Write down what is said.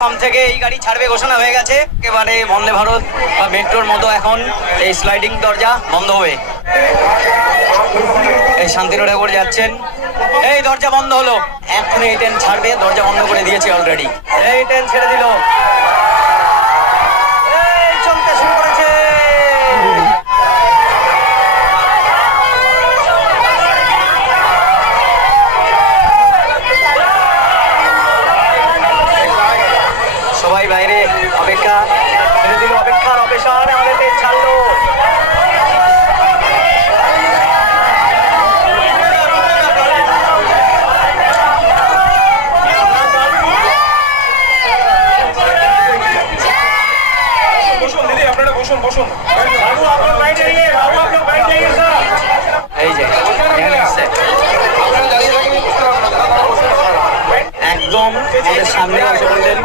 থেকে এই গাড়ি ছাড়বে ঘোষণা হয়ে গেছে। একেবারে বন্দে ভারত বা মেট্রোর মতো এখন এই স্লাইডিং দরজা বন্ধ হবে। এই শান্তি রোডে করে যাচ্ছেন, এই দরজা বন্ধ হলো। এখন এই ট্রেন ছাড়বে, দরজা বন্ধ করে দিয়েছে অলরেডি। এই ট্রেন ছেড়ে দিল, এই চলতে শুরু করেছে। সবাই বাইরে অপেক্ষা, ছেড়ে দিল, অপেক্ষার অপেশার, আমাদের ট্রেন ছাড়লো। এই যে একদম সামনে বসে বললেন